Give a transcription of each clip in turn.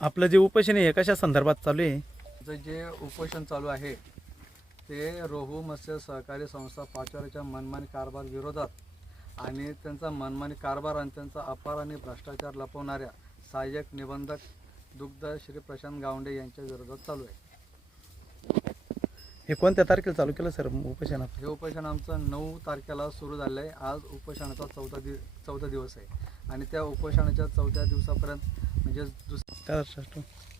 आपलं जे उपोषण आहे हे कशा संदर्भात चालू आहे? जे उपोषण चालू आहे ते रोहू मत्स्य सहकारी संस्था पाचोऱ्याच्या मनमानी कारभार विरोधात आणि त्यांचा मनमानी कारभार आणि त्यांचा अपार आणि भ्रष्टाचार लपवणाऱ्या सहाय्यक निबंधक दुग्ध श्री प्रशांत गावंडे यांच्या विरोधात चालू आहे. हे कोणत्या तारखेला चालू केलं सर उपोषण? हे उपोषण आमचं 9 तारखेला सुरू झालं आहे. आज उपोषणाचा चौथा दिवस आहे आणि त्या उपोषणाच्या 4थ्या दिवसापर्यंत म्हणजे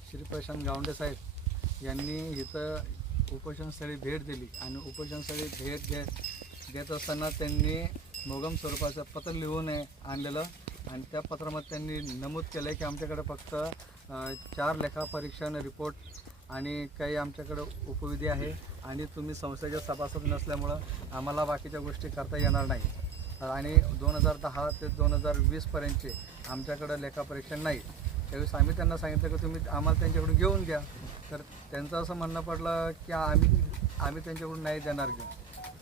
श्री प्रशांत गावंडे साहेब यांनी इथं उपोषणस्थळी भेट दिली आणि उपोषणस्थळी भेट घेत असताना त्यांनी मोगम स्वरूपाचं पत्र लिहून आणलेलं आणि त्या पत्रामध्ये त्यांनी नमूद केलं की आमच्याकडे फक्त 4 लेखापरीक्षण रिपोर्ट आणि काही आमच्याकडे उपविधी आहे आणि तुम्ही संस्थेचे सभासद नसल्यामुळं आम्हाला बाकीच्या गोष्टी करता येणार नाही आणि 2010 ते 2020पर्यंतचे आमच्याकडं लेखापरीक्षण नाही. त्यावेळेस आम्ही त्यांना सांगितलं की तुम्ही आम्हाला त्यांच्याकडून घेऊन द्या. तर त्यांचं असं म्हणणं पडलं की आम्ही त्यांच्याकडून नाही देणार घेऊन,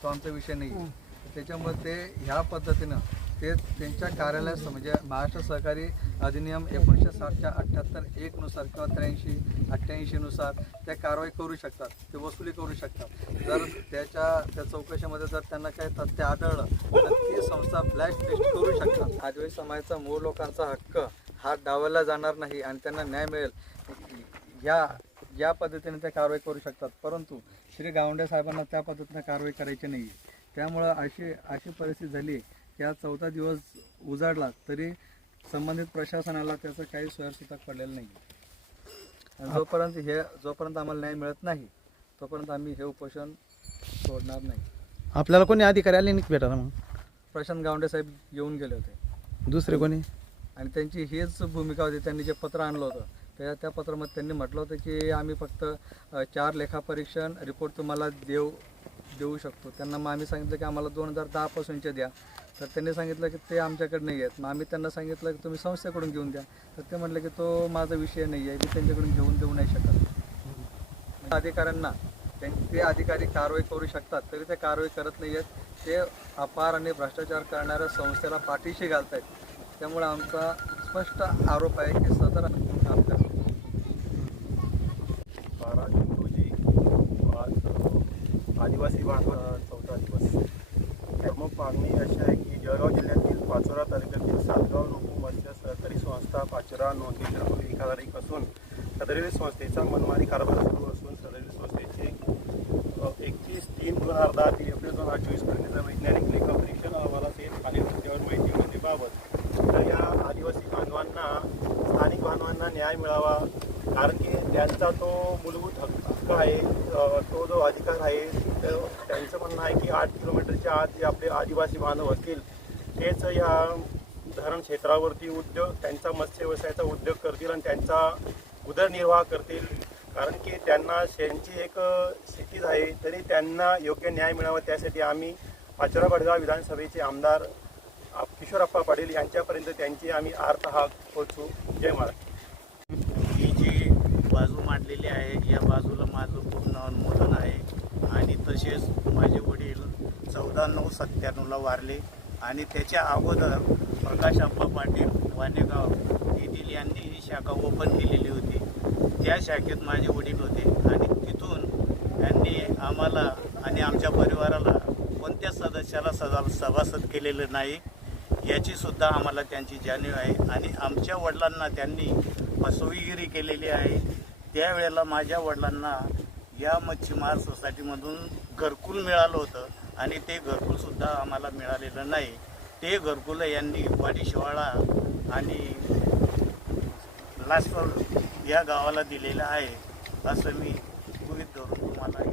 तो आमचा विषय नाही. त्याच्यामुळे ते ह्या पद्धतीनं ते त्यांच्या कार्यालयात म्हणजे महाराष्ट्र सहकारी अधिनियम 1960च्या 78(1) नुसार किंवा 83-88 नुसार त्या कारवाई करू शकतात, ते वसुली करू शकतात. जर त्या चौकशीमध्ये जर त्यांना काही तथ्य आढळलं तर ती संस्था ब्लॅकलिस्ट करू शकतात. आदिवासी समाजाचा मूळ लोकांचा हक्क हा डावलला जाणार नाही आणि त्यांना न्याय मिळेल या पद्धतीने ते कारवाई करू शकतात. परंतु श्री गावंडे साहेबांना त्या पद्धतीने कारवाई करायची नाही. त्यामुळं अशी परिस्थिती झाली की हा 4था दिवस उजाडला तरी संबंधित प्रशासनाला त्याचं काही सोयरसुद्धा पडलेलं नाही. जोपर्यंत आम्हाला न्याय मिळत नाही तोपर्यंत आम्ही हे उपोषण सोडणार नाही. आपल्याला कोणी अधिकारी आले नाही भेटायला? मग प्रशांत गावंडे साहेब येऊन गेले होते. दुसरे कोणी? आणि त्यांची हीच भूमिका होती. त्यांनी जे पत्र आणलं होतं त्या पत्रामध्ये त्यांनी म्हटलं होतं की आम्ही फक्त 4 लेखापरीक्षण रिपोर्ट तुम्हाला देऊ शकतो. त्यांना मग आम्ही सांगितलं की आम्हाला 2010 पासूनचे द्या. तर त्यांनी सांगितलं की ते आमच्याकडे नाही आहेत. मग आम्ही त्यांना सांगितलं की तुम्ही संस्थेकडून घेऊन द्या. तर ते म्हटलं की तो माझा विषय नाही आहे, मी त्यांच्याकडून देऊ नाही शकत. अधिकाऱ्यांना ते अधिकारी कारवाई करू शकतात तरी ते कारवाई करत नाही आहेत. ते अपार आणि भ्रष्टाचार करणाऱ्या संस्थेला पाठीशी घालत आहेत. त्यामुळे आमचा स्पष्ट आरोप आहे की सदर काम करतात. 12 जून रोजी आज आदिवासी बांधव 4था दिवस. प्रमुख मागणी अशी आहे की जळगाव जिल्ह्यातील पाचोरा तालुक्यातील सातगाव रोहू मत्स्य सहकारी संस्था पाचोरा नोंदणी क्रमांक 1001 असून सदरील संस्थेचा मनमानी कारभार सुरू असून सदरील संस्थेचे 31/3/2010 ते एप्रिल 2024 पर्यंतचा वैज्ञानिक लेखापरीक्षण अहवालासहित खालील मुद्द्यावर माहिती मिळण्याबाबत तर या आदिवासी बांधवांना स्थानिक बांधवांना न्याय मिळावा. कारण की त्यांचा तो मूलभूत हक्क आहे, तो जो अधिकार आहे. त्यांचं म्हणणं आहे की 8 किलोमीटरच्या आत जे आपले आदिवासी बांधव असतील तेच या धरण क्षेत्रावरती त्यांचा मत्स्य व्यवसायाचा उद्योग करतील आणि त्यांचा उदरनिर्वाह करतील. कारण की त्यांना त्यांची एक स्थितीच आहे, तरी त्यांना योग्य न्याय मिळावा त्यासाठी आम्ही पाचोरा बडगाव विधानसभेचे आमदार किशोरप्पा पाटील यांच्यापर्यंत त्यांची आम्ही आर्त हाक पोहोचू. जय महाराष्ट्र. ही जी बाजू मांडलेली आहे या बाजूला माझं पूर्ण अनुमोदन आहे आणि तसेच माझे वडील 14/9/97 वारले आणि त्याच्या अगोदर प्रकाश अप्पा पाटील वानेगाव येथील यांनी ही शाखा ओपन केलेली होती. त्या शाखेत माझे वडील होते आणि तिथून त्यांनी आम्हाला आणि आमच्या परिवाराला कोणत्याच सदस्याला सभासद केलेलं नाही याची सुद्धा आम्हाला त्यांची जाणीव आहे. आणि आमच्या वडिलांना त्यांनी फसवेगिरी केलेली आहे. त्यावेळेला माझ्या वडिलांना या मच्छीमार सोसायटीमधून घरकुल मिळालं होतं आणि ते घरकुलसुद्धा आम्हाला मिळालेलं नाही. ते घरकुल यांनी वाडीशिवाळा आणि लासपूर या गावाला दिलेलं आहे असं मी गृहीत धरून तुम्हाला